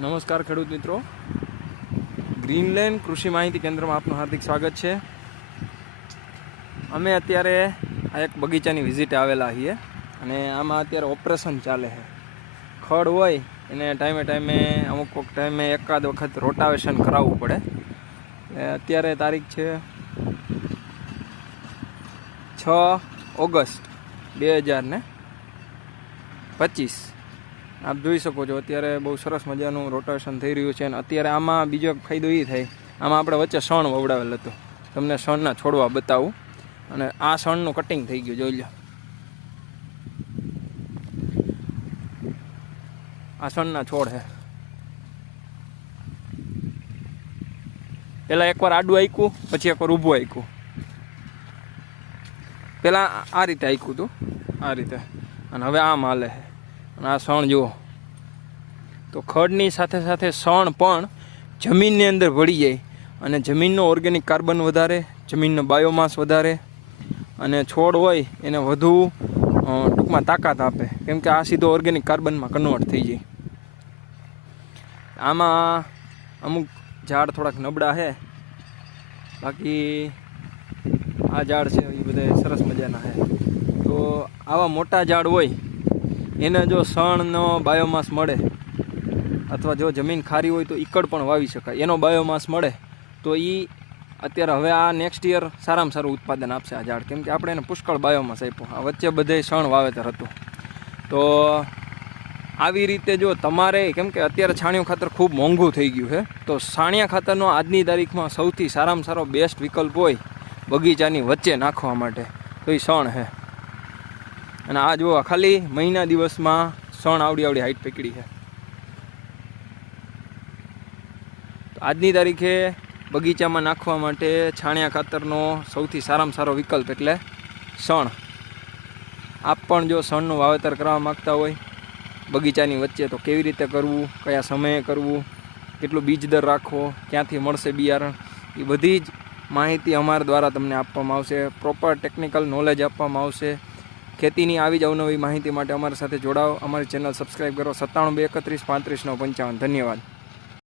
નમસ્કાર ખેડૂત મિત્રો. ગ્રીનલેન્ડ કૃષિ માહિતી કેન્દ્રમાં આપનું હાર્દિક સ્વાગત છે. અમે અત્યારે આ એક બગીચાની વિઝિટે આવેલા છીએ અને આમાં અત્યારે ઓપરેશન ચાલે છે. ખડ હોય એને ટાઈમે ટાઈમે અમુક કોક ટાઈમે એકાદ વખત રોટાવેશન કરાવવું પડે. અત્યારે તારીખ છે છ ઓગસ્ટ બે હજાર ને પચીસ. આપ જોઈ શકો છો, અત્યારે બહુ સરસ મજાનું રોટેશન થઈ રહ્યું છે અને અત્યારે આમાં બીજો એક ફાયદો એ થાય, આમાં આપણે વચ્ચે સણ વવડાવેલ હતું. તમને સણના છોડવા બતાવું. અને આ સણનું કટિંગ થઈ ગયું, જોઈ લો. આ સણના છોડ છે. પેલા એકવાર આડું આયકું, પછી એકવાર ઊભું આયકું. પેલા આ રીતે આયકું હતું, આ રીતે. અને હવે આમ હાલે છે. અને આ સણ જુઓ. તો ખડની સાથે સાથે સણ પણ જમીનની અંદર ભળી જાય અને જમીનનો ઓર્ગેનિક કાર્બન વધારે, જમીનનો બાયોમાસ વધારે અને છોડ હોય એને વધુ ટૂંકમાં તાકાત આપે. કેમ કે આ સીધો ઓર્ગેનિક કાર્બનમાં કન્વર્ટ થઈ જાય. આમાં અમુક ઝાડ થોડાક નબળા છે બાકી આ ઝાડ છે, એ બધા સરસ મજાના છે તો આવા મોટા ઝાડ હોય, એને જો સણનો બાયોમાસ મળે અથવા જો જમીન ખારી હોય તો ઈકડ પણ વાવી શકાય. એનો બાયોમાસ મળે તો એ અત્યારે હવે આ નેક્સ્ટ યર સારામાં સારું ઉત્પાદન આપશે આ ઝાડ. કેમ આપણે એને પુષ્કળ બાયોમાસ આપ્યો. આ વચ્ચે બધે શણ વાવેતર હતું. તો આવી રીતે જો તમારે કેમ કે અત્યારે છાણિયું ખાતર ખૂબ મોંઘું થઈ ગયું છે, તો છાણિયા ખાતરનો આજની તારીખમાં સૌથી સારામાં સારો બેસ્ટ વિકલ્પ હોય બગીચાની વચ્ચે નાખવા માટે. તો એ શણ છે. અને આ જુઓ ખાલી મહિના દિવસમાં શણ આવડી આવડી હાઈટ પકડી છે તો આજની તારીખે બગીચામાં નાખવા માટે છાણિયા ખાતરનો સૌથી સારામાં સારો વિકલ્પ એટલે સણ. આપ પણ જો સણનું વાવેતર કરવા માગતા હોય, બગીચાની વચ્ચે તો કેવી રીતે કરવું, કયા સમયે કરવું, કેટલું બીજ દર રાખવો, ક્યાંથી મળશે બિયારણ, એ બધી જ માહિતી અમારા દ્વારા તમને આપવામાં આવશે. પ્રોપર ટેકનિકલ નોલેજ આપવામાં આવશે. ખેતીની આવી જ અવનવી માહિતી માટે અમારી સાથે જોડાઓ. અમારી ચેનલ સબસ્ક્રાઈબ કરો. સત્તાણું બે એકત્રીસ પાંત્રીસ નવ પંચાવન. ધન્યવાદ.